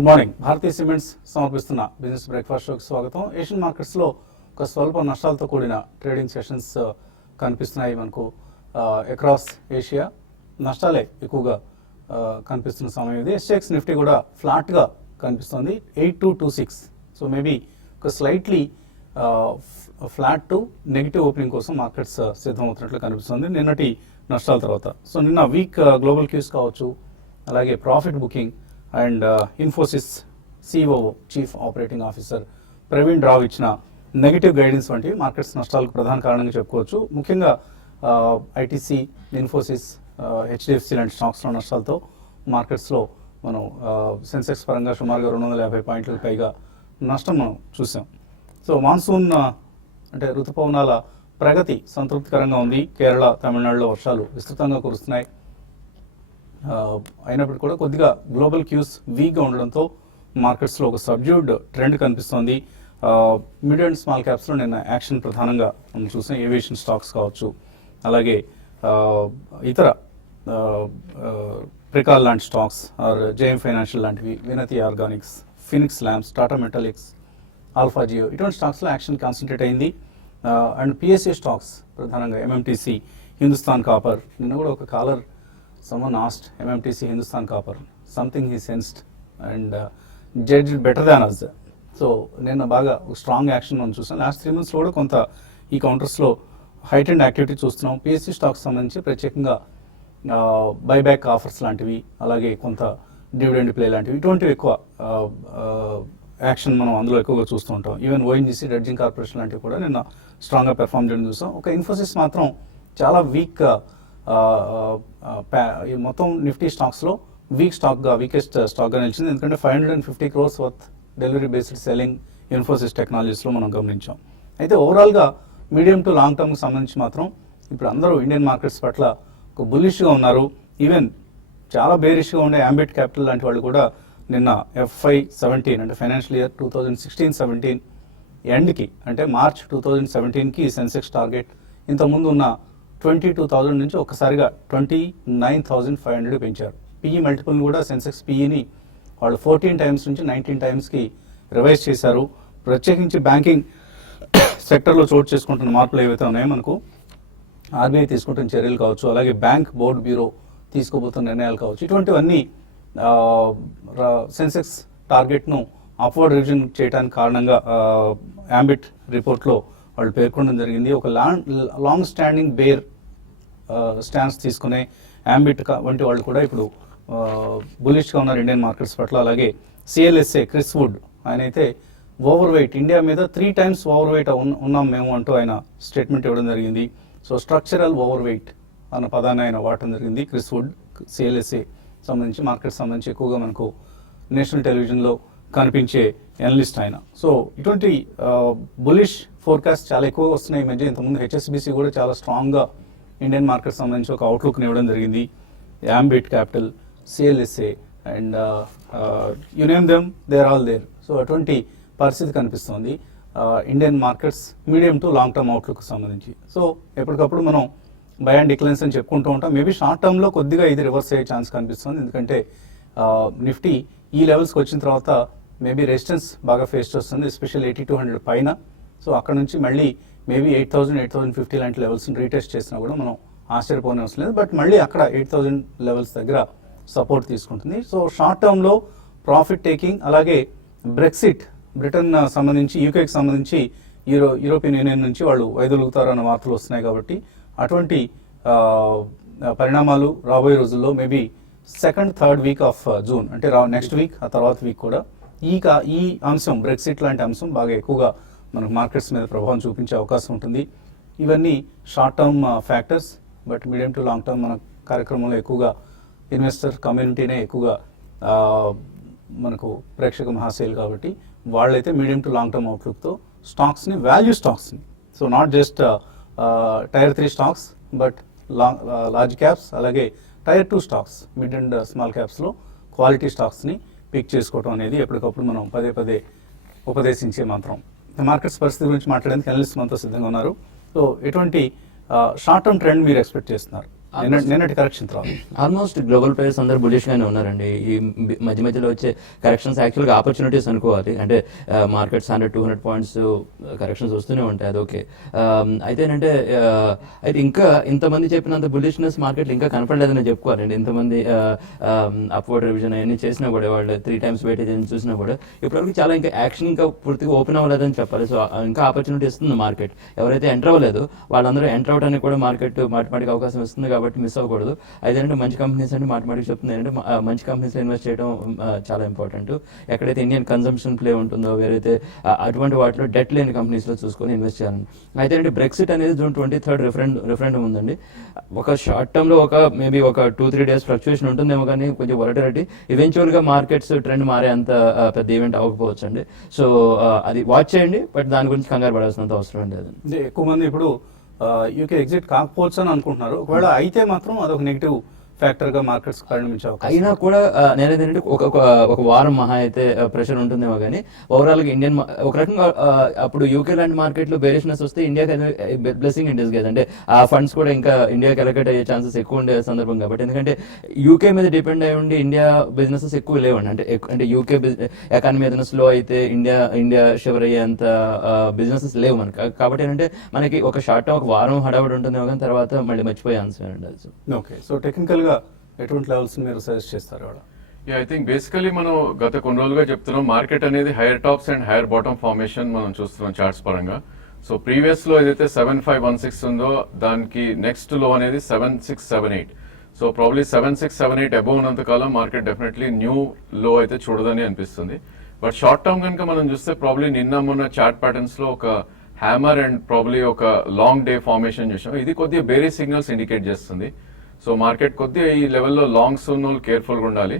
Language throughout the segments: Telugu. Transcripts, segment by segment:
Good morning. భారతీయ సిమెంట్స్ సమర్పిస్తున్న బిజినెస్ బ్రేక్ఫాస్ట్ షోకి స్వాగతం. ఏషియన్ మార్కెట్స్లో ఒక స్వల్ప నష్టాలతో కూడిన ట్రేడింగ్ సెషన్స్ కనిపిస్తున్నాయి మనకు. అక్రాస్ ఏషియా నష్టాలే ఎక్కువగా కనిపిస్తున్న సమయం ఇది. ఎస్ఎక్స్ నిఫ్టీ కూడా ఫ్లాట్గా కనిపిస్తుంది 8226. సో మేబీ ఒక slightly flat to negative opening కోసం మార్కెట్స్ సిద్ధమవుతున్నట్లు కనిపిస్తుంది నిన్నటి నష్టాల తర్వాత. సో నిన్న వీక్ గ్లోబల్ క్యూస్ కావచ్చు, అలాగే profit booking and Infosys CO chief operating officer Praveen Rao ఇచ్చిన నెగిటివ్ గైడెన్స్ వంటివి మార్కెట్స్ నష్టాలకు ప్రధాన కారణంగా చెప్పుకోవచ్చు. ముఖ్యంగా ఐటీసీ, ఇన్ఫోసిస్, హెచ్డిఎఫ్సి లాంటి స్టాక్స్లో నష్టాలతో మార్కెట్స్లో మనం సెన్సెక్స్ పరంగా సుమారుగా 250 పాయింట్లకు పైగా నష్టం మనం చూసాం. సో మాన్సూన్ అంటే ఋతుపవనాల ప్రగతి సంతృప్తికరంగా ఉంది. కేరళ, తమిళనాడులో వర్షాలు విస్తృతంగా కురుస్తున్నాయి. అయినప్పటికీ కూడా కొద్దిగా గ్లోబల్ క్యూస్ వీక్గా ఉండడంతో మార్కెట్స్లో ఒక సబ్డ్యూడ్ ట్రెండ్ కనిపిస్తోంది. మిడ్ అండ్ స్మాల్ క్యాప్స్లో నిన్న యాక్షన్ ప్రధానంగా మనం చూసాం. ఏవియేషన్ స్టాక్స్ కావచ్చు, అలాగే ఇతర ప్రికాల్ లాంటి స్టాక్స్ ఆర్ జేఎం ఫైనాన్షియల్ లాంటివి, Vinati Organics, Phoenix Lamps, Tata Metaliks, Alphageo ఇటువంటి స్టాక్స్లో యాక్షన్ కాన్సన్ట్రేట్ అయింది. అండ్ పిఎస్ఏ స్టాక్స్ ప్రధానంగా ఎంఎంటీసీ, హిందుస్థాన్ కాపర్. నిన్న కూడా ఒక caller someone asked MMTC, Hindustan Copper, something he sensed and judged better than us. So నేను బాగా స్ట్రాంగ్ యాక్షన్ మనం చూసాం. లాస్ట్ 3 monthsలో కూడా కొంత ఈ కౌంటర్స్లో హైట్ అండ్ యాక్టివిటీ చూస్తున్నాం. పిఎస్సి స్టాక్స్ సంబంధించి ప్రత్యేకంగా బైబ్యాక్ ఆఫర్స్ లాంటివి, అలాగే కొంత డివిడెండ్ ప్లే లాంటివి, ఇటువంటివి ఎక్కువ యాక్షన్ మనం అందులో ఎక్కువగా చూస్తూ ఉంటాం. ఈవెన్ ఓఎన్జీసీ, డ్రెడ్జింగ్ కార్పొరేషన్ లాంటివి కూడా నిన్న స్ట్రాంగ్గా పెర్ఫామ్ చేయడం చూసాం. ఒక ఇన్ఫోసిస్ మాత్రం చాలా వీక్, మొత్తం నిఫ్టీ స్టాక్స్లో వీకెస్ట్ స్టాక్గా నిలిచింది. ఎందుకంటే 550 crores worth delivery based selling Infosys టెక్నాలజీస్లో మనం గమనించాం. అయితే ఓవరాల్గా మీడియం టు లాంగ్ టర్మ్కి సంబంధించి మాత్రం ఇప్పుడు అందరూ ఇండియన్ మార్కెట్స్ పట్ల ఒక బుల్లిష్గా ఉన్నారు. ఈవెన్ చాలా బేరిష్గా ఉండే యాంబిట్ క్యాపిటల్ లాంటి వాళ్ళు కూడా నిన్న FY17 అంటే ఫైనాన్షియల్ ఇయర్ 2016-17 ఎండ్కి, అంటే మార్చ్ 2017కి సెన్సెక్స్ టార్గెట్ ఇంతకుముందు ఉన్న 22,000 నుంచి ఒక్కసారిగా 29,500 పెంచారు. పిఈ మల్టిపుల్ని కూడా సెన్సెక్స్ పిఈని వాళ్ళు 14 times నుంచి 19 timesకి రివైజ్ చేశారు. ప్రత్యేకించి బ్యాంకింగ్ సెక్టర్లో చోటు చేసుకుంటున్న మార్పులు ఏవైతే ఉన్నాయో మనకు ఆర్బీఐ తీసుకుంటున్న చర్యలు కావచ్చు, అలాగే బ్యాంక్ బోర్డు బ్యూరో తీసుకోబోతున్న నిర్ణయాలు కావచ్చు, ఇటువంటివన్నీ సెన్సెక్స్ టార్గెట్ను అప్వర్డ్ రివిజన్ చేయడానికి కారణంగా యాంబిట్ రిపోర్ట్లో వాళ్ళు పేర్కొనడం జరిగింది. ఒక లాంగ్ స్టాండింగ్ బేర్ స్టాన్స్ తీసుకునే యాంబిట్ వంటి వాళ్ళు కూడా ఇప్పుడు బులిష్గా ఉన్నారు ఇండియన్ మార్కెట్స్ పట్ల. అలాగే సిఎల్ఎస్ఏ క్రిస్ వుడ్, ఆయన అయితే ఓవర్ వెయిట్, ఇండియా మీద 3 times ఓవర్ వెయిట్ ఉన్నాం మేము అంటూ ఆయన స్టేట్మెంట్ ఇవ్వడం జరిగింది. సో స్ట్రక్చరల్ ఓవర్ వెయిట్ అన్న పదాన్ని ఆయన వాడటం జరిగింది. క్రిస్ వుడ్ సిఎల్ఎస్ఏ సంబంధించి, మార్కెట్ సంబంధించి ఎక్కువగా మనకు నేషనల్ టెలివిజన్లో కనిపించే ఎనలిస్ట్ ఆయన. సో ఇటువంటి బులిష్ ఫోర్కాస్ట్ చాలా ఎక్కువగా వస్తున్నాయి ఈ మధ్య. ఇంతకుముందు హెచ్ఎస్బిసి కూడా చాలా స్ట్రాంగ్గా ఇండియన్ మార్కెట్ సంబంధించి ఒక అవుట్లుక్ని ఇవ్వడం జరిగింది. Ambit capital, CLSA and you name them, they are all there. So అటువంటి పరిస్థితి కనిపిస్తుంది Indian markets medium to long term outlook సంబంధించి. సో ఎప్పటికప్పుడు మనం బై అండ్ డిక్లైన్స్ అని చెప్పుకుంటూ ఉంటాం. మేబీ షార్ట్ టర్మ్లో కొద్దిగా ఇది రివర్స్ అయ్యే ఛాన్స్ కనిపిస్తుంది. ఎందుకంటే నిఫ్టీ ఈ లెవెల్స్కి వచ్చిన తర్వాత మేబీ రెసిస్టెన్స్ బాగా ఫేస్ చేస్తుంది, ఎస్పెషల్ 8200 పైన. సో అక్కడ నుంచి మళ్ళీ మేబీ 8,000, 8,050 లాంటి లెవెల్స్ని రీటెస్ట్ చేసినా కూడా మనం ఆశ్చర్యపోనే అవసరం లేదు. బట్ మళ్ళీ అక్కడ 8,000 లెవెల్స్ దగ్గర సపోర్ట్ తీసుకుంటుంది. సో షార్ట్ టర్మ్లో ప్రాఫిట్ టేకింగ్, అలాగే బ్రెక్సిట్, బ్రిటన్ సంబంధించి, యూకేకి సంబంధించి యూరోపియన్ యూనియన్ నుంచి వాళ్ళు వైదొలుగుతారు అన్న వార్తలు వస్తున్నాయి. కాబట్టి అటువంటి పరిణామాలు రాబోయే రోజుల్లో maybe 2nd, 3rd week of June, అంటే నెక్స్ట్ వీక్, ఆ తర్వాత వీక్ కూడా ఈ అంశం, బ్రెక్సిట్ లాంటి అంశం బాగా ఎక్కువగా మనకు మార్కెట్స్ మీద ప్రభావం చూపించే అవకాశం ఉంటుంది. ఇవన్నీ short term factors. But medium to long term మన కార్యక్రమంలో ఎక్కువగా ఇన్వెస్టర్ కమ్యూనిటీనే ఎక్కువగా మనకు ప్రేక్షక మహాశైలు, కాబట్టి వాళ్ళైతే మీడియం టు లాంగ్ టర్మ్ అవుట్లుక్తో స్టాక్స్ని, వాల్యూ స్టాక్స్ని, so not just Tier 3 stocks but large caps, అలాగే Tier 2 stocks, mid and small క్యాప్స్లో క్వాలిటీ స్టాక్స్ని పిక్ చేసుకోవడం అనేది ఎప్పటికప్పుడు మనం పదే పదే ఉపదేశించే మంత్రం. మార్కెట్స్ పరిస్థితి గురించి మాట్లాడేందుకు అనలిస్ట్ మనతో సిద్ధంగా ఉన్నారు. సో ఎటువంటి షార్ట్ టర్మ్ ట్రెండ్ మీరు ఎక్స్పెక్ట్ చేస్తున్నారు? నిన్నటి కరెక్షన్ తర్వాత ఆల్మోస్ట్ గ్లోబల్ ప్లేయర్స్ అందరూ బులిష్ గానే ఉన్నారండి. ఈ మధ్య మధ్యలో వచ్చే కరెక్షన్స్ యాక్చువల్గా ఆపర్చునిటీస్ అనుకోవాలి. అంటే మార్కెట్స్ 100-200 పాయింట్స్ కరెక్షన్స్ వస్తూనే ఉంటాయి, అది ఓకే. అయితే ఏంటంటే అయితే ఇంకా ఇంతమంది చెప్పినంత బులిష్నెస్ మార్కెట్ ఇంకా కనపడలేదని చెప్పుకోవాలండి. ఇంతమంది అప్వర్డ్ రివిజన్ అవన్నీ చేసినా కూడా, వాళ్ళు 3 times వెయిటేజ్ అని చూసినా కూడా ఇప్పటివరకు చాలా ఇంకా యాక్షన్ ఇంకా పూర్తిగా ఓపెన్ అవ్వలేదని చెప్పాలి. సో ఇంకా ఆపర్చునిటీ ఇస్తుంది మార్కెట్. ఎవరైతే ఎంటర్ అవ్వలేదు వాళ్ళందరూ ఎంటర్ అవడానికి కూడా మార్కెట్ మాటిమాటికి అవకాశం ఇస్తుంది కాబట్టి మిస్ అవ్వకూడదు. అదేంటే మంచి కంపెనీస్ అంటే మాటిమాటికి చెప్తుంది ఏంటంటే మంచి కంపెనీస్లో ఇన్వెస్ట్ చేయడం చాలా ఇంపార్టెంట్. ఎక్కడైతే ఇండియన్ కన్సంప్షన్ ప్లే ఉంటుందో, వేరైతే అటువంటి వాటిలో డెట్ లేని కంపెనీస్లో చూసుకొని ఇన్వెస్ట్ చేయాలని. అయితే అంటే బ్రెక్సిట్ అనేది June 23rd రిఫరెండం ఉందండి. ఒక షార్ట్ టర్మ్లో మేబీ ఒక 2-3 days ఫ్లక్చుయేషన్ ఉంటుందేమో, కానీ కొంచెం వాలటిలిటీ ఈవెన్చువల్గా మార్కెట్స్ ట్రెండ్ మారే అంత పెద్ద ఈవెంట్ అవ్వకపోవచ్చు అండి. సో అది వాచ్ చేయండి, బట్ దాని గురించి కంగారు పడాల్సినంత అవసరం లేదు. ఎక్కువ మంది ఇప్పుడు యూకే ఎగ్జిట్ కాకపోవచ్చు అని అనుకుంటున్నారు. ఒకవేళ అయితే మాత్రం అదొక నెగిటివ్ ఫ్యాక్టర్ గా మార్కెట్స్ పరిణమించే అవకాశం. అయినా కూడా నేనేంటంటే ఒక వారం మహా అయితే ప్రెషర్ ఉంటుందేమో, కానీ ఓవరాల్ గా ఇండియన్ ఒక రకంగా అప్పుడు యూకే లాంటి మార్కెట్ లో బేరిష్నెస్ వస్తే ఇండియాకి బ్లెస్సింగ్ ఇన్ డిస్గైజ్. అంటే ఆ ఫండ్స్ కూడా ఇంకా ఇండియాకి అలొకేట్ అయ్యే ఛాన్సెస్ ఎక్కువ ఉండే సందర్భం కాబట్టి. ఎందుకంటే యూకే మీద డిపెండ్ అయి ఉండి ఇండియా బిజినెసెస్ ఎక్కువ లేవండి. అంటే యూకే ఎకానమీ ఏదైనా స్లో అయితే ఇండియా షివర్ అయ్యేంత బిజినెసెస్ లేవు మనకి. కాబట్టి ఏంటంటే మనకి ఒక షార్ట్ టర్మ్ ఒక వారం హడావుడి ఉంటుందేమో, కానీ తర్వాత మళ్ళీ మర్చిపోయే ఆన్సర్ అండి. ఓకే, సో టెక్నికల్ గా ఎటువంటి లెవెల్స్ మీరు సజెస్ట్ చేస్తారు? ఐ థింక్ బేసికలీ మనం గత కొన్ని రోజులుగా చెప్తున్నాం, మార్కెట్ అనేది hire tops and higher bottom formation మనం చూస్తున్నాం చార్ట్స్ పరంగా. సో ప్రీవియస్ లో ఏదైతే 7516 ఉందో దానికి నెక్స్ట్ లో అనేది 7678. సో ప్రాబ్లీ 7678 అబౌవ్ ఉన్నంత కాలం మార్కెట్ డెఫినెట్లీ న్యూ లో అయితే చూడదని అనిపిస్తుంది. బట్ షార్ట్ టర్మ్ కనుక మనం చూస్తే ప్రాబ్లీ నిన్న మొన్న చార్ట్ ప్యాటర్న్స్ లో ఒక హ్యామర్ అండ్ ప్రాబ్లీ ఒక లాంగ్ డే ఫార్మేషన్ చూసాం. ఇది కొద్దిగా బేరీ సిగ్నల్స్ ఇండికేట్ చేస్తుంది. సో మార్కెట్ కొద్దిగా ఈ లెవెల్లో లాంగ్స్ ఉన్న వాళ్ళు కేర్ఫుల్గా ఉండాలి.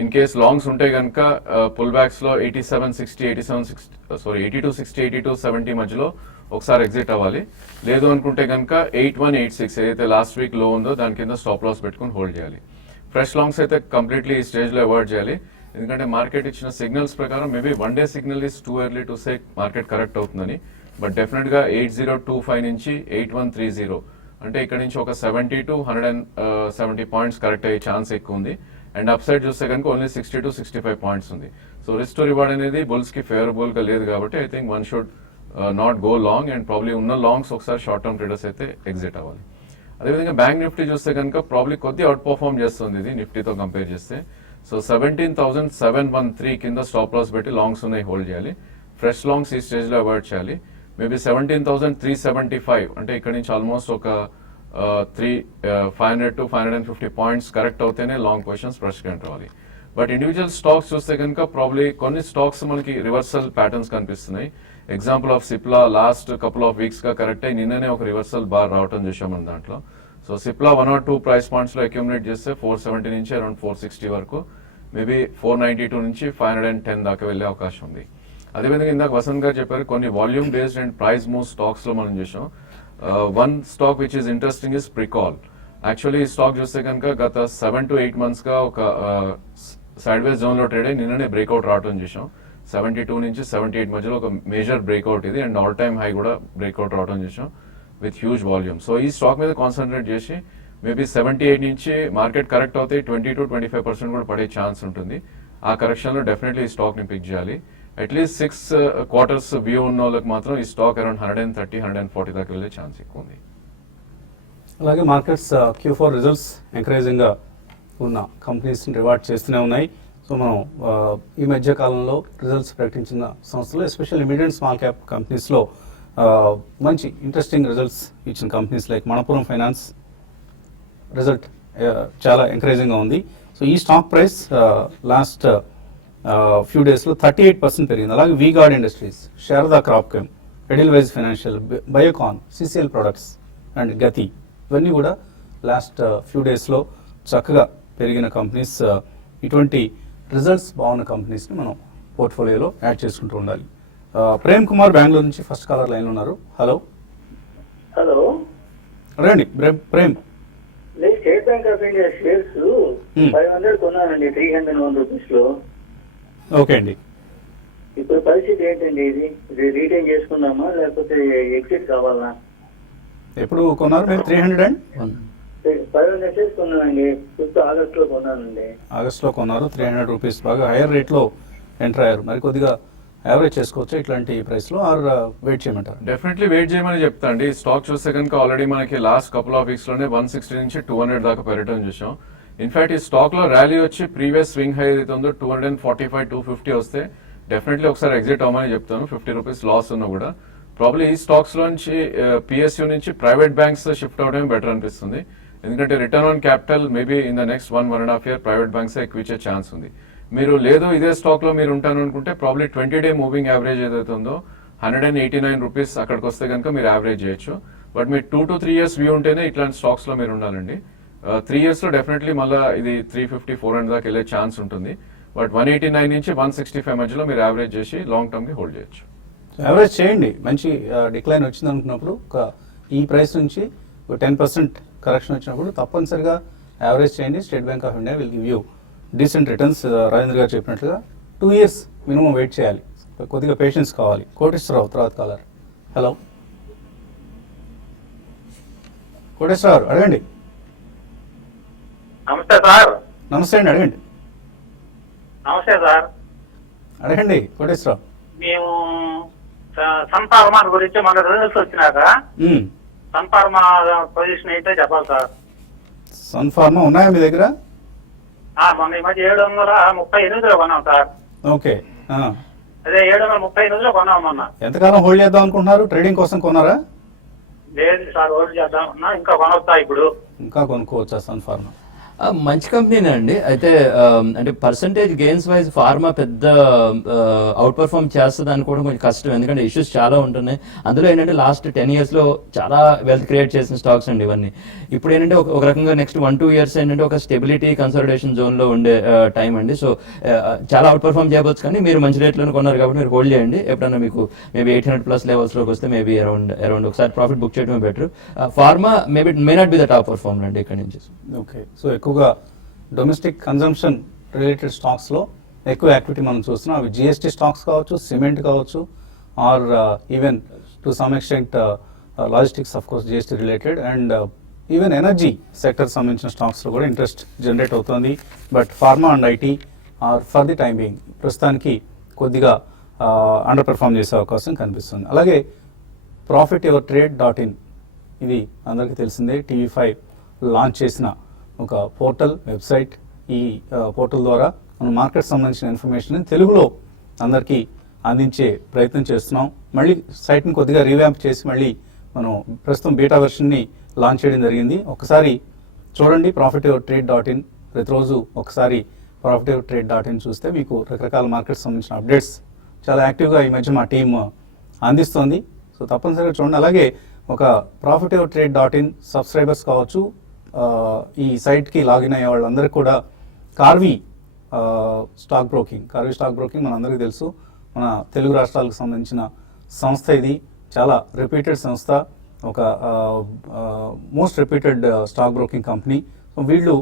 ఇన్ కేస్ లాంగ్స్ ఉంటే కనుక పుల్ బ్యాక్స్ లో 8260, 8270 మధ్యలో ఒకసారి ఎగ్జిట్ అవ్వాలి. లేదు అనుకుంటే కనుక 8186 ఏదైతే లాస్ట్ వీక్ లో ఉందో దాని కింద స్టాప్ లాస్ పెట్టుకుని హోల్డ్ చేయాలి. ఫ్రెష్ లాంగ్స్ అయితే కంప్లీట్లీ ఈ స్టేజ్ లో అవాయిడ్ చేయాలి. ఎందుకంటే మార్కెట్ ఇచ్చిన సిగ్నల్స్ ప్రకారం maybe 1 day signal is too early to say market correct అవుతుందని. బట్ డెఫినెట్ గా 8025 నుంచి 8130 అంటే ఇక్కడ నుంచి ఒక 70 to 170 పాయింట్స్ కరెక్ట్ అయ్యే ఛాన్స్ ఎక్కువ ఉంది. అండ్ అప్ సైడ్ చూస్తే కనుక ఓన్లీ 60 to 65 పాయింట్స్ ఉంది. సో రిస్క్ టు రివార్డ్ అనేది బుల్స్ కి ఫేవరబుల్ గా లేదు కాబట్టి I think one should not go long and probably ఉన్న లాంగ్స్ ఒకసారి షార్ట్ టర్మ్ ట్రేడర్స్ అయితే ఎగ్జిట్ అవ్వాలి. అదేవిధంగా బ్యాంక్ నిఫ్టీ చూస్తే కనుక ప్రాబ్లీ కొద్దిగా అవుట్ పర్ఫార్మ్ చేస్తుంది ఇది నిఫ్టీతో కంపేర్ చేస్తే. సో 17,713 కింద స్టాప్ లాస్ పెట్టి లాంగ్స్ ఉన్నాయి హోల్డ్ చేయాలి. ఫ్రెష్ లాంగ్స్ ఈ స్టేజ్ లో అవాయిడ్ చేయాలి. మేబీ 17,375 అంటే ఇక్కడ నుంచి ఆల్మోస్ట్ ఒక 500 to 550 పాయింట్స్ కరెక్ట్ అవుతేనే లాంగ్ పొజిషన్స్ ఫ్రెష్ గా ఎంటర్ అవ్వాలి. బట్ ఇండివిజువల్ స్టాక్స్ చూస్తే కనుక ప్రాబ్లీ కొన్ని స్టాక్స్ మనకి రివర్సల్ ప్యాటర్న్స్ కనిపిస్తున్నాయి. Example of Cipla last couple of weeks గా కరెక్ట్ అయ్యి నిన్ననే ఒక రివర్సల్ బార్ రావటం చూసాం మన దాంట్లో. So Cipla 1 or 2 price points లో అక్యూములేట్ చేస్తే 470 నుంచి అరౌండ్ 460 వరకు, మేబీ 492 నుంచి 510 దాకా వెళ్లే అవకాశం ఉంది. అదేవిధంగా ఇందాక వసంత్ గారు చెప్పారు కొన్ని volume based and price move stocks లో మనం చూసాం. One stock which is interesting is Pricol. Actually ఈ స్టాక్ చూస్తే కనుక గత 7 to 8 months గా ఒక సైడ్ వేస్ జోన్ లో ట్రేడ్ అయ్యి నిన్ననే బ్రేక్అవుట్ రావడం చూసాం. 72 నుంచి 78 మధ్యలో ఒక మేజర్ బ్రేక్అవుట్ ఇది అండ్ ఆల్ టైమ్ హై కూడా బ్రేక్అవుట్ రావడం చూసాం విత్ హ్యూజ్ వాల్యూమ్. సో ఈ స్టాక్ మీద కాన్సన్ట్రేట్ చేసి మేబీ 78 నుంచి మార్కెట్ కరెక్ట్ అవుతాయి 20 to 25% కూడా పడే ఛాన్స్ ఉంటుంది. ఆ కరెక్షన్ లో డెఫినెట్లీ ఈ స్టాక్ ని పిక్ చేయాలి. అట్లీస్ట్ 6 quarters వ్యూ ఉన్న వాళ్ళకి మాత్రం ఈ స్టాక్ అరౌండ్ 130-140 దాకా వెళ్ళే ఛాన్స్ ఎక్కువ ఉంది. అలాగే మార్కెట్స్ Q4 రిజల్ట్స్ ఎంకరేజింగ్ గా ఉన్న కంపెనీస్ రివార్డ్ చేస్తూనే ఉన్నాయి. సో మనం ఈ మధ్య కాలంలో రిజల్ట్స్ ప్రకటించిన సంస్థలు especially mid and small cap కంపెనీస్లో మంచి ఇంట్రెస్టింగ్ రిజల్ట్స్ ఇచ్చిన companies like Manappuram finance result చాలా ఎంకరేజింగ్గా ఉంది. సో ఈ స్టాక్ ప్రైస్ లాస్ట్ ఫ్యూ డేస్లో 38% పెరిగింది. అలాగే V-Guard industries, Sharda Cropchem, Edelweiss financial, Biocon, CCL products and Gati ఇవన్నీ కూడా లాస్ట్ ఫ్యూ డేస్లో చక్కగా పెరిగిన కంపెనీస్. ఇటువంటి రిజల్ట్స్ బాగున్న కంపెనీస్ని మనం పోర్ట్ఫోలియోలో యాడ్ చేసుకుంటూ ఉండాలి. ప్రేమ్ కుమార్ బెంగళూరు నుంచి ఫస్ట్ కాలర్ లైన్లో ఉన్నారు. హలో హలో రండి ప్రేమ్. నేను state bank of India shares 500 కొన్నానండి 301 rupees లో. ఓకే అండి, ఇప్పుడు పరిస్థితి ఏంటండి? ఇది రీటైన్ చేసుకుందామా లేకపోతే ఎగ్జిట్ కావాలా? ఎప్పుడు కొన్నారు మీరు? 300 అండ్ 500 షేర్స్ కొన్నానండి. 5th ఆగస్ట్ లో కొన్నానండి. ఆగస్ట్లో కొన్నారు, 300 రూపీస్, బాగా హైయర్ రేట్లో ఎంటర్ అయ్యారు. మరి కొద్దిగా యావరేజ్ చేసుకోవచ్చు ఇట్లాంటి ప్రైస్లో, ఆర్ వెయిట్ చేయమంటారు? డెఫినెట్లీ వెయిట్ చేయమని చెప్తా అండి. స్టాక్ చూస్తే కనుక ఆల్రెడీ మనకి లాస్ట్ కపుల్ ఆఫ్ వీక్స్ లోనే 160 నుంచి 200 దాకా పెరగడం చూసాం. ఇన్ఫాక్ట్ ఈ స్టాక్ లో ర్యాలీ వచ్చి ప్రీవియస్ స్వింగ్ హై ఏదైతే ఉందో 245, 250 వస్తే డెఫినెట్లీ ఒకసారి ఎగ్జిట్ అవ్వమని చెప్తాను. 50 రూపీస్ లాస్ ఉన్నా కూడా ప్రాబ్లీ ఈ స్టాక్స్ లోంచి పిఎస్యూ నుంచి ప్రైవేట్ బ్యాంక్స్ షిఫ్ట్ అవడమే బెటర్ అనిపిస్తుంది. ఎందుకంటే return on capital maybe in the next 1.5 year private banks ఎక్కువ ఇచ్చే ఛాన్స్ ఉంది. మీరు లేదు ఇదే స్టాక్ లో మీరు ఉంటాను అనుకుంటే ప్రాబ్లీ 20-day మూవింగ్ యావరేజ్ ఏదైతే ఉందో 189 రూపీస్ అక్కడికి వస్తే కనుక మీరు యావరేజ్ చేయొచ్చు. బట్ మీరు 2 to 3 years వ్యూ ఉంటేనే ఇట్లాంటి స్టాక్స్ లో మీరు ఉండాలండి. 3 years లో డెఫినెట్లీ మళ్ళీ ఇది 350, 400 దాకా వెళ్ళే ఛాన్స్ ఉంటుంది. బట్ 189 నుంచి 165 మధ్యలో మీరు యావరేజ్ చేసి లాంగ్ టర్మ్ కి హోల్డ్ చేయొచ్చు. యావరేజ్ చేయండి. మంచి డిక్లైన్ వచ్చింది అనుకున్నప్పుడు ఈ ప్రైస్ నుంచి 10% కరెక్షన్ వచ్చినప్పుడు తప్పనిసరిగా యావరేజ్ చేయండి. State bank of India will give you decent returns. Rajendra గారు చెప్పినట్లుగా 2 years మినిమం వెయిట్ చేయాలి, కొద్దిగా పేషెన్స్ కావాలి. కోటేశ్వరరావు తర్వాత కాలర్. హలో కోటేశ్వరరావు, అడగండి. నమస్తే సార్. నమస్తే అండి, అడగండి. నమస్తే సార్. అడగండి కోటేశ్వరరావు. మేము సన్ ఫార్మా గురించి మన రిజల్ట్స్ వచ్చినాక సన్ ఫార్మా పొజిషన్ అయితే చెప్పాలి సార్. సన్ ఫార్మా ఉన్నాయా మీ దగ్గర? మొన్న ఈ మధ్య 738లో కొన్నాం సార్. ఓకే, అదే 738లో కొన్నాం మొన్న. ఎంతకాలం హోల్డ్ చేద్దాం అనుకుంటున్నారు? ట్రేడింగ్ కోసం కొన్నారా? లేదు సార్, హోల్డ్ చేద్దాం. ఇంకా కొనొస్తా ఇప్పుడు. ఇంకా కొనుక్కోవచ్చా సన్ ఫార్మా? మంచి కంపెనీనే అండి. అయితే అంటే పర్సంటేజ్ గెయిన్స్ వైజ్ ఫార్మా పెద్ద అవుట్ పర్ఫార్మ్ చేస్తుంది అనుకోవడం కొంచెం కష్టం, ఎందుకంటే ఇష్యూస్ చాలా ఉంటున్నాయి. అందులో ఏంటంటే లాస్ట్ 10 years లో చాలా వెల్త్ క్రియేట్ చేసిన స్టాక్స్ అండి ఇవన్నీ. ఇప్పుడు ఏంటంటే ఒక రకంగా నెక్స్ట్ 1-2 years ఏంటంటే ఒక స్టెబిలిటీ కన్సల్టేషన్ జోన్లో ఉండే టైం అండి. సో చాలా అవుట్ పర్ఫార్మ్ చేయవచ్చు, కానీ మీరు మంచి రేట్లోనే కొన్నారు కాబట్టి మీరు హోల్డ్ చేయండి. ఎప్పుడన్నా మీకు మేబీ 800+ లెవెల్స్లోకి వస్తే మేబీ అరౌండ్ ఒకసారి ప్రాఫిట్ బుక్ చేయడమే better. Pharma maybe may not be the top performer అండి ఇక్కడ నుంచి. ఓకే, సో ఎక్కువగా డొమెస్టిక్ కన్జంప్షన్ రిలేటెడ్ స్టాక్స్లో ఎక్కువ యాక్టివిటీ మనం చూస్తున్నాం. అవి జిఎస్టీ స్టాక్స్ కావచ్చు, సిమెంట్ కావచ్చు, or even to some extent logistics, of course GST related, and even energy sector సంబంధించిన స్టాక్స్లో కూడా ఇంట్రెస్ట్ జనరేట్ అవుతుంది. But pharma and IT are for the time being ప్రస్తుతానికి కొద్దిగా అండర్ పెర్ఫామ్ చేసే అవకాశం కనిపిస్తుంది. అలాగే ProfitYourTrade.in ఇది అందరికీ తెలిసిందే. TV5 లాంచ్ చేసిన ఒక పోర్టల్, వెబ్సైట్. ఈ పోర్టల్ ద్వారా మనం మార్కెట్ సంబంధించిన ఇన్ఫర్మేషన్ తెలుగులో అందరికీ అందించే ప్రయత్నం చేస్తున్నాం. మళ్ళీ సైట్ని కొద్దిగా రీవ్యాంప్ చేసి మళ్ళీ మనం ప్రస్తుతం బీటా వెర్షన్ని లాంచ్ చేయడం జరిగింది. ఒకసారి చూడండి ProfitYourTrade.in. ప్రతిరోజు ఒకసారి ProfitYourTrade.in చూస్తే మీకు రకరకాల మార్కెట్ సంబంధించిన అప్డేట్స్ చాలా యాక్టివ్గా ఈ మధ్య మా టీం అందిస్తోంది. సో తప్పనిసరిగా చూడండి. అలాగే ఒక ProfitYourTrade.in సబ్స్క్రైబర్స్ కావచ్చు, ఈ సైట్కి లాగిన్ అయ్యే వాళ్ళందరికీ కూడా కార్వీ స్టాక్ బ్రోకింగ్ మనందరికీ తెలుసు. మన తెలుగు రాష్ట్రాలకు సంబంధించిన సంస్థ ఇది. చాలా రెప్యూటెడ్ సంస్థ, ఒక most reputed stock broking company. So వీళ్ళు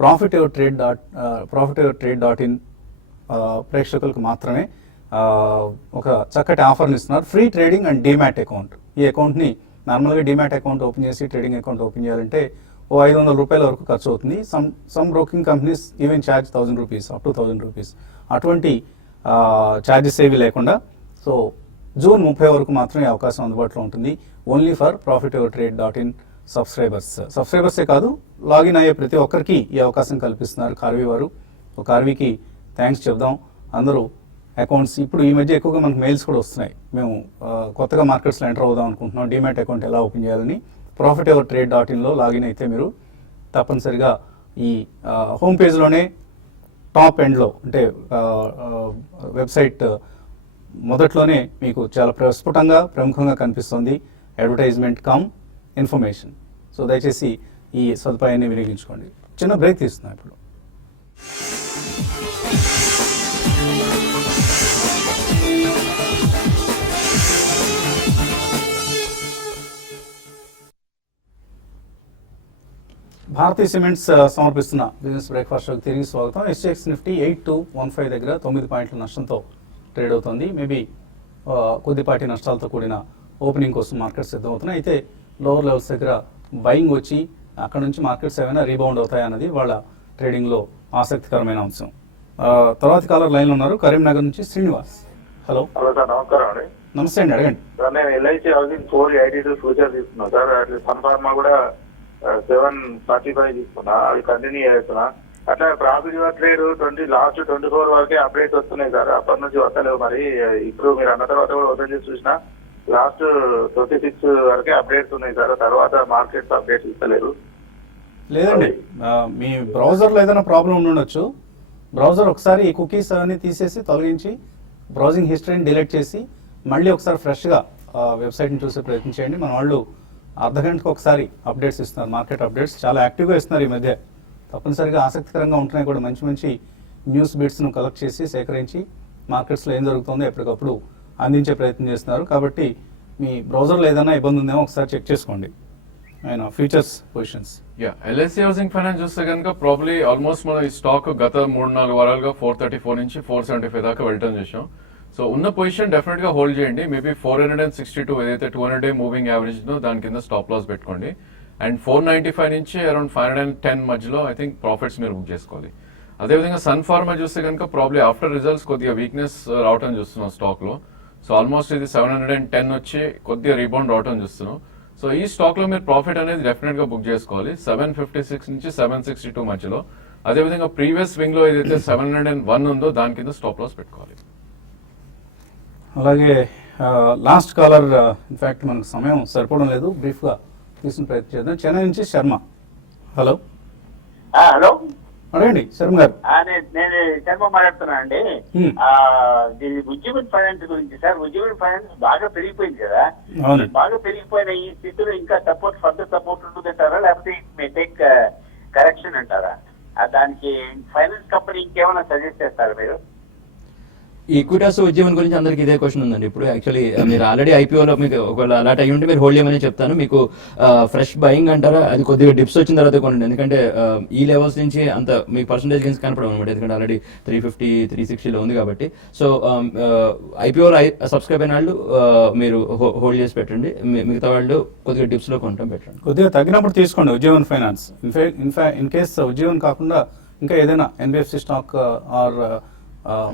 ProfitYourTrade.in ప్రేక్షకులకు మాత్రమే ఒక చక్కటి ఆఫర్ని ఇస్తున్నారు. Free trading and demat account. ఈ అకౌంట్ని నార్మల్గా డీమ్యాట్ అకౌంట్ ఓపెన్ చేసి ట్రేడింగ్ అకౌంట్ ఓపెన్ చేయాలంటే ఓ 500 రూపాయల వరకు ఖర్చు అవుతుంది. Some broking companies even charge 1000 rupees, up to 1000 rupees. అటువంటి ఛార్జెస్ ఏవి లేకుండా సో జూన్ 30 వరకు మాత్రమే అవకాశం అందుబాటులో ఉంటుంది. ఓన్లీ ఫర్ ProfitYourTrade.in సబ్స్క్రైబర్సే కాదు, లాగిన్ అయ్యే ప్రతి ఒక్కరికి ఈ అవకాశం కల్పిస్తున్నారు కార్వీ వారు. కార్వీకి థ్యాంక్స్ చెప్దాం. అందరూ అకౌంట్స్ ఇప్పుడు ఈ మధ్య ఎక్కువగా మనకు మెయిల్స్ కూడా వస్తున్నాయి. మేము కొత్తగా మార్కెట్స్లో ఎంటర్ అవుదాం అనుకుంటున్నాం, డీమ్యాట్ అకౌంట్ ఎలా ఓపెన్ చేయాలని. ProfitYourTrade.inలో లాగిన్ అయితే మీరు తప్పనిసరిగా ఈ హోమ్ పేజ్లోనే టాప్ ఎండ్లో అంటే వెబ్సైట్ మొదట్లోనే మీకు చాలా ప్రముఖంగా కనిపిస్తుంది అడ్వర్టైజ్మెంట్ కమ్ ఇన్ఫర్మేషన్. సో దయచేసి ఈ సదుపాయాన్ని వినియోగించుకోండి. చిన్న బ్రేక్ తీస్తున్నాం ఇప్పుడు. భారతీయ సిమెంట్స్ సమర్పిస్తున్న బిజినెస్ బ్రేక్ఫాస్ట్ షోకి తిరిగి స్వాగతం. SGX నిఫ్టీ 8215 దగ్గర 9 పాయింట్ల నష్టంతో ట్రేడ్ అవుతుంది. మేబీ కొద్దిపాటి నష్టాలతో కూడిన ఓపెనింగ్ కోసం మార్కెట్ సిద్ధమవుతున్నాయి. అయితే లోవర్ లెవెల్స్ దగ్గర బయింగ్ వచ్చి అక్కడ నుంచి మార్కెట్స్ ఏమైనా రీబౌండ్ అవుతాయి అన్నది వాళ్ళ ట్రేడింగ్లో ఆసక్తికరమైన అంశం. తర్వాతి కాలర్ లైన్లో ఉన్నారు కరీంనగర్ నుంచి శ్రీనివాస్. హలో. హలో సార్, నమస్కారం అండి. నమస్తే అండి, అడగండి. సార్ నేను ఎల్ఐసి హౌసింగ్ 482 ఫ్యూచర్ తీసుకున్నాను సార్. అట్లా సన్ ఫార్మా కూడా 745 తీసుకున్నా, అది కంటిన్యూ చేస్తున్నా. అట్లా ప్రాఫిట్ ట్రేడ్ లాస్ట్ 24 వరకే అప్డేట్స్ వస్తున్నాయి సార్, అప్పటి నుంచి వస్తలేవు. మరి ఇప్పుడు మీరు అన్న తర్వాత కూడా ఓపెన్ చేసి చూసినా లాస్ట్ 26 వరకే అప్డేట్స్ ఉన్నాయి సార్, తర్వాత మార్కెట్స్ అప్డేట్స్ ఇస్తలేరు. లేదండి, మీ బ్రౌజర్లో ఏదైనా ప్రాబ్లం ఉండొచ్చు. బ్రౌజర్ ఒకసారి ఈ కుకీస్ అవన్నీ తీసేసి తొలగించి బ్రౌజింగ్ హిస్టరీని డిలీట్ చేసి మళ్ళీ ఒకసారి ఫ్రెష్గా వెబ్సైట్ని చూసే ప్రయత్నం చేయండి. మన వాళ్ళు అర్ధగంటకు ఒకసారి అప్డేట్స్ ఇస్తున్నారు, మార్కెట్ అప్డేట్స్ చాలా యాక్టివ్గా ఇస్తున్నారు ఈ మధ్య. తప్పనిసరిగా ఆసక్తికరంగా ఉంటున్నాయి కూడా. మంచి మంచి న్యూస్ బిట్స్ను కలెక్ట్ చేసి సేకరించి మార్కెట్స్లో ఏం జరుగుతుందో ఎప్పటికప్పుడు అందించే ప్రయత్నం చేస్తున్నారు. కాబట్టి మీ బ్రౌజర్లో ఏదైనా ఇబ్బంది ఉందేమో ఒకసారి చెక్ చేసుకోండి. ఆయన futures positions. LIC housing finance చూస్తే కనుక ప్రాబ్లీ ఆల్మోస్ట్ మనం ఈ స్టాక్ గత 3-4 వారాలుగా 434 నుంచి 475 దాకా వెళ్ళటం చేసాం. సో ఉన్న పొజిషన్ డెఫినెట్ గా హోల్డ్ చేయండి. మేబీ 462 ఏదైతే 200-day మూవింగ్ యావరేజ్ ఉందో దాని కింద స్టాప్ లాస్ పెట్టుకోండి. అండ్ 495 నుంచి అరౌండ్ 510 మధ్యలో ఐ థింక్ ప్రాఫిట్స్ మీరు బుక్ చేసుకోవాలి. అదేవిధంగా సన్ ఫార్మా చూస్తే కనుక ప్రాబ్లీ ఆఫ్టర్ రిజల్ట్స్ కొద్దిగా వీక్నెస్ రావటం చూస్తున్నాం స్టాక్ లో. సో ఆల్మోస్ట్ ఇది 710 వచ్చి కొద్దిగా రీబౌండ్ రావటం చూస్తున్నాం. సో ఈ స్టాక్ లో మీరు ప్రాఫిట్ అనేది డెఫినెట్ గా బుక్ చేసుకోవాలి 756 నుంచి 762 మధ్యలో. అదేవిధంగా ప్రీవియస్ స్వింగ్ లో ఏదైతే 701 ఉందో దాని కింద స్టాప్ లాస్ పెట్టుకోవాలి. అలాగే లాస్ట్ కాలర్, ఇన్ఫ్యాక్ట్ మనకు సమయం సరిపోవడం లేదు, బ్రీఫ్గా తీసుకుని ప్రయత్నం చేద్దాం. చెన్నై నుంచి శర్మ. హలో. హలో, అడగండి శర్మ గారు. నేను శర్మ మాట్లాడుతున్నా అండి. ఉజ్జీవన్ ఫైనాన్స్ గురించి సార్. ఉజ్జీవన్ ఫైనాన్స్ బాగా పెరిగిపోయింది కదా, అవునండి. బాగా పెరిగిపోయిన ఈ స్థితిలో ఇంకా ఫర్దర్ సపోర్ట్ ఉంటుందంటారా, లేకపోతే మే టేక్ కరెక్షన్ అంటారా? దానికి ఫైనాన్స్ కంపెనీ ఇంకేమైనా సజెస్ట్ చేస్తారా మీరు? ఈక్విటాస్ ఉద్యమం గురించి అందరికి ఇదే క్వశ్చన్ ఉందండి. ఇప్పుడు యాక్చువల్లీ మీరు ఆల్రెడీ ఐపీఓలో మీకు ఒకవేళ అలాట్ అయ్యి ఉంటే మీరు హోల్డ్ చేయమని చెప్తాను. మీకు ఫ్రెష్ బయింగ్ అంటారా, అది కొద్దిగా డిప్స్ వచ్చిన తర్వాత కొనండి. ఎందుకంటే ఈ లెవెల్స్ నుంచి అంత మీకు పర్సెంటేజ్ గెయిన్స్ కనపడవు అనమాట, ఎందుకంటే ఆల్రెడీ 350-360లో ఉంది కాబట్టి. సో ఐపీఓలో సబ్స్క్రైబ్ అయిన వాళ్ళు మీరు హోల్డ్ చేసి పెట్టండి, మిగతా వాళ్ళు కొద్దిగా డిప్స్లో కొనటం పెట్టండి. కొద్దిగా తగ్గినప్పుడు తీసుకోండి Ujjivan finance. In case Ujjivan కాకుండా ఇంకా ఏదైనా NBFC stock or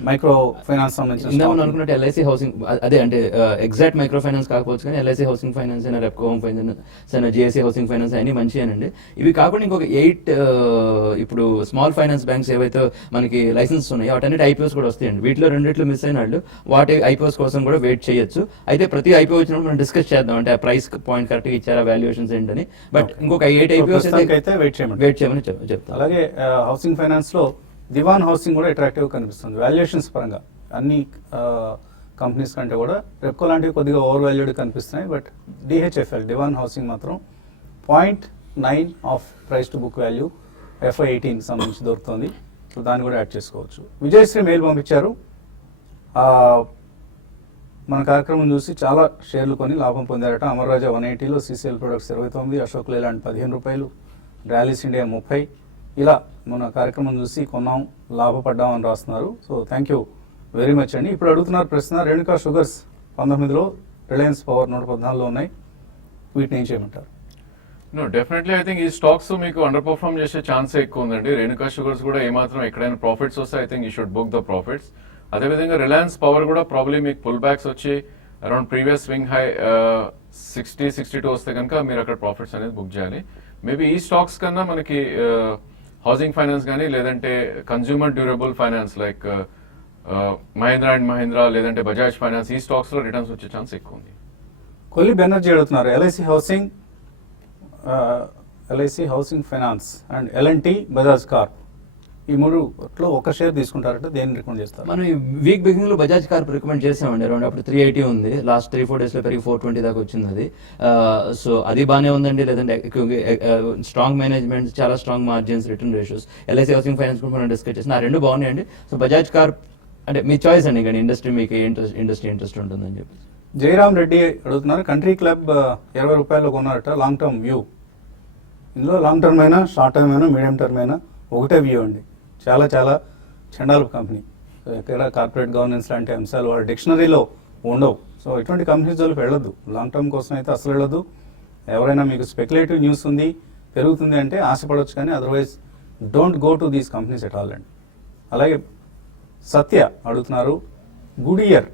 micro finance సంబంధించిన ఇందామని అనుకున్నట్టు ఎల్ఐసి హౌసింగ్, అదే అంటే ఎగ్జాక్ట్ మైక్రో ఫైనాన్స్ కాకపోవచ్చు కానీ ఎల్ఐసి హౌసింగ్ ఫైనాన్స్ అయినా, రెప్కో హోమ్ ఫైనాన్స్ అయినా, జిఐసి హౌసింగ్ ఫైనాన్స్ అన్ని మంచిగానండి. ఇవి కాకుండా ఇంకొక 8 ఇప్పుడు స్మాల్ ఫైనాన్స్ బ్యాంక్స్ ఏవైతే మనకి లైసెన్స్ ఉన్నాయో వాటన్నిటి ఐపీఓస్ కూడా వస్తాయండి. వీటిలో రెండిట్లు మిస్ అయిన వాళ్ళు వాటి ఐపీఓస్ కోసం కూడా వెయిట్ చేయొచ్చు. అయితే ప్రతి ఐపీఓ వచ్చినప్పుడు మనం డిస్కస్ చేద్దాం, అంటే ఆ ప్రైస్ పాయింట్ కరెక్ట్గా ఇచ్చారా, వాల్యుయేషన్స్ ఏంటని. బట్ ఇంకొక 8 ఐపీఓస్ అయితే వెయిట్ చేయమని చెప్తాం. అలాగే హౌసింగ్ ఫైనాన్స్ లో దివాన్ హౌసింగ్ కూడా అట్రాక్టివ్ కనిపిస్తుంది వాల్యుయేషన్స్ పరంగా. అన్ని కంపెనీస్ కంటే కూడా రెప్కో లాంటివి కొద్దిగా ఓవర్ వాల్యూడ్ కనిపిస్తున్నాయి. బట్ డిహెచ్ఎఫ్ఎల్ దివాన్ హౌసింగ్ మాత్రం 0.9 of price to book value FY18 సంబంధించి దొరుకుతుంది. సో దాన్ని కూడా యాడ్ చేసుకోవచ్చు. విజయశ్రీ మెయిల్ పంపించారు, మన కార్యక్రమం చూసి చాలా షేర్లు కొని లాభం పొందారట. అమర్రాజా 180లో, CCL ప్రొడక్ట్స్ 29, అశోక్ లేలాండ్ 15 రూపాయలు, ర్యాలీస్ ఇండియా 30. ఇలా మన కార్యక్రమం చూసి కొన్నాం, లాభపడ్డామని రాస్తున్నారు. So thank you very much అండి. ఇప్పుడు అడుగుతున్నారు ప్రశ్న, రేణుకా షుగర్స్ 19లో, రిలయన్స్ పవర్ 114లో ఉన్నాయి, వీటిని ఏం చేయమంటారు? నో, డెఫినెట్లీ ఐ థింక్ ఈ స్టాక్స్ మీకు అండర్ పర్ఫార్మ్ చేసే ఛాన్స్ ఎక్కువ ఉందండి. రేణుకా షుగర్స్ కూడా ఏమాత్రం ఎక్కడైనా ప్రాఫిట్స్ వస్తే I think you should book the profits. అదేవిధంగా రిలయన్స్ పవర్ కూడా ప్రాబ్లీ మీకు పుల్ బ్యాక్స్ వచ్చి అరౌండ్ ప్రీవియస్ స్వింగ్ హై 60-62 వస్తే కనుక మీరు అక్కడ ప్రాఫిట్స్ అనేది బుక్ చేయాలి. మేబీ ఈ స్టాక్స్ కన్నా మనకి హౌసింగ్ ఫైనాన్స్ కానీ, లేదంటే consumer durable finance like Mahindra and Mahindra, లేదంటే బజాజ్ ఫైనాన్స్, ఈ స్టాక్స్ లో రిటర్న్స్ వచ్చే ఛాన్స్ ఎక్కువ ఉంది. కొల్లి బెనర్జీ అడుగుతున్నారు, LIC housing finance and L&T Bajaj Corp, ఈ మూడులో ఒక షేర్ తీసుకుంటారంటే దేన్ని రికమెండ్ చేస్తారు? మనం వీక్ బిగినింగ్ లో బజాజ్ కార్ప్ రికమెండ్ చేసామండి. అరౌండ్ అప్పుడు 380 ఉంది, లాస్ట్ 3-4 డేస్ లో పెరిగి 420 దాకా వచ్చింది అది. సో అది బాగానే ఉందండి. లేదంటే స్ట్రాంగ్ మేనేజ్మెంట్, చాలా strong margins, return ratios. LIC housing finance కూడా మనం డిస్కస్ చేసిన, ఆ రెండు బాగున్నాయండి. సో బజాజ్ కార్ప్ అంటే మీ చాయిస్ అండి, కానీ ఇండస్ట్రీ మీకు ఇండస్ట్రీ ఇంట్రెస్ట్ ఉంటుందని చెప్పి. జయరామ్ రెడ్డి అడుగుతున్నారు, కంట్రీ క్లబ్ 20 రూపాయలు కొన్నారట, లాంగ్ టర్మ్ వ్యూ. ఇందులో లాంగ్ టర్మ్ అయినా, షార్ట్ టర్మ్ అయినా, మీడియం టర్మ్ అయినా ఒకటే వ్యూ అండి. చాలా చాలా చండాల కంపెనీ. సో ఎక్కడ కార్పొరేట్ గవర్నెన్స్ లాంటి అంశాలు వాళ్ళ డిక్షనరీలో ఉండవు. సో ఇటువంటి కంపెనీస్ జోలికి వెళ్ళొద్దు, లాంగ్ టర్మ్ కోసం అయితే అసలు వెళ్ళొద్దు. ఎవరైనా మీకు స్పెక్యులేటివ్ న్యూస్ ఉంది, పెరుగుతుంది అంటే ఆశపడవచ్చు, కానీ otherwise don't go to these companies at all అండి. అలాగే సత్య అడుగుతున్నారు, గుడియర్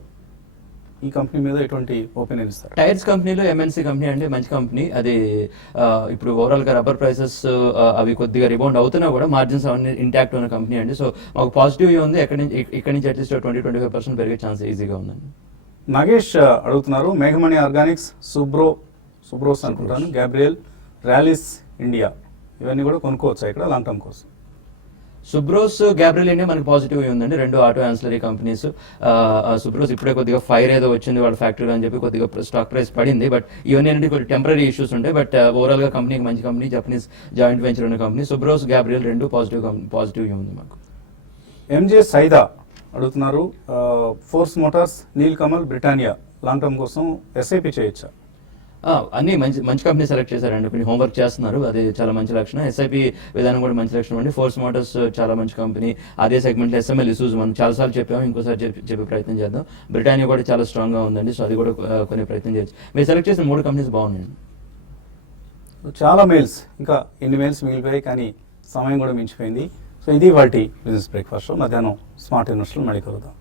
ఈ కంపెనీ మీద ఎటువంటి ఒపీనియన్ ఇస్తారు? టైర్స్ కంపెనీలో ఎంఎన్సీ కంపెనీ అంటే మంచి కంపెనీ. అది ఇప్పుడు ఓవరాల్ గా రబ్బర్ ప్రైసెస్ అవి కొద్దిగా రిబౌండ్ అవుతున్నా కూడా మార్జిన్స్ అవన్నీ ఇంటాక్ట్ ఉన్న కంపెనీ అండి. సో మాకు పాజిటివ్ ఉంది. ఇక్కడ నుంచి అట్లీస్ట్ 20-25% పెరిగే ఛాన్స్ ఈజీగా ఉందండి. నాగేష్ అడుగుతున్నారు, మేఘమణి ఆర్గానిక్స్, సుబ్రోస్ అనుకుంటాను, గ్యాబ్రియల్, ర్యాలీస్ ఇండియా ఇవన్నీ కూడా కొనుక్కోవచ్చా ఇక్కడ లాంగ్ టర్మ్ కోసం? సుబ్రోస్, గ్యాబ్రియల్ ఇండియా మనకి పాజిటివ్ ఉందండి. రెండు ఆటో యాన్సిలరీ కంపెనీస్. సుబ్రోస్ ఇప్పుడే కొద్దిగా ఫైర్ ఏదో వచ్చింది వాళ్ళ ఫ్యాక్టరీలో అని చెప్పి కొద్దిగా స్టాక్ ప్రైస్ పడింది. బట్ ఇవన్నీ ఏంటంటే కొన్ని టెంపరీ ఇష్యూస్ ఉంటాయి. బట్ ఓవరాల్ గా కంపెనీకి మంచి కంపెనీ, జపనీస్ జాయింట్ వెంచర్ ఉన్న కంపెనీ. సుబ్రోస్, గ్యాబ్రియల్ రెండు పాజిటివ్ ఉంది మాకు. ఎంజే సైదా అడుగుతున్నారు, Force Motors, Nilkamal, Britannia long term కోసం ఎస్ఐపి చేయొచ్చా? అన్ని మంచి కంపెనీ సెలెక్ట్ చేశారండి. కొంచెం హోంవర్క్ చేస్తున్నారు, అది చాలా మంచి లక్షణం. ఎస్ఐపి విధానం కూడా మంచి లక్షణం అండి. ఫోర్స్ మోటార్స్ చాలా మంచి కంపెనీ. అదే సెగ్మెంట్లో ఎస్ఎంఎల్ ఇష్యూస్ మనం చాలాసార్లు చెప్పాము, ఇంకోసారి చెప్పే ప్రయత్నం చేద్దాం. బ్రిటానియా కూడా చాలా స్ట్రాంగ్గా ఉందండి. సో అది కూడా కొన్ని ప్రయత్నం చేయొచ్చు. మీరు సెలెక్ట్ చేసిన 3 కంపెనీస్ బాగున్నాయండి. చాలా మెయిల్స్, ఇంకా ఎన్ని మెయిల్స్ మిగిలిపోయాయి, కానీ సమయం కూడా మించిపోయింది. సో ఇది వాటి బిజినెస్ బ్రేక్ఫాస్ట్. మధ్యాహ్నం స్మార్ట్ ఇన్వెస్టర్లు మళ్ళీ కలుద్దాం.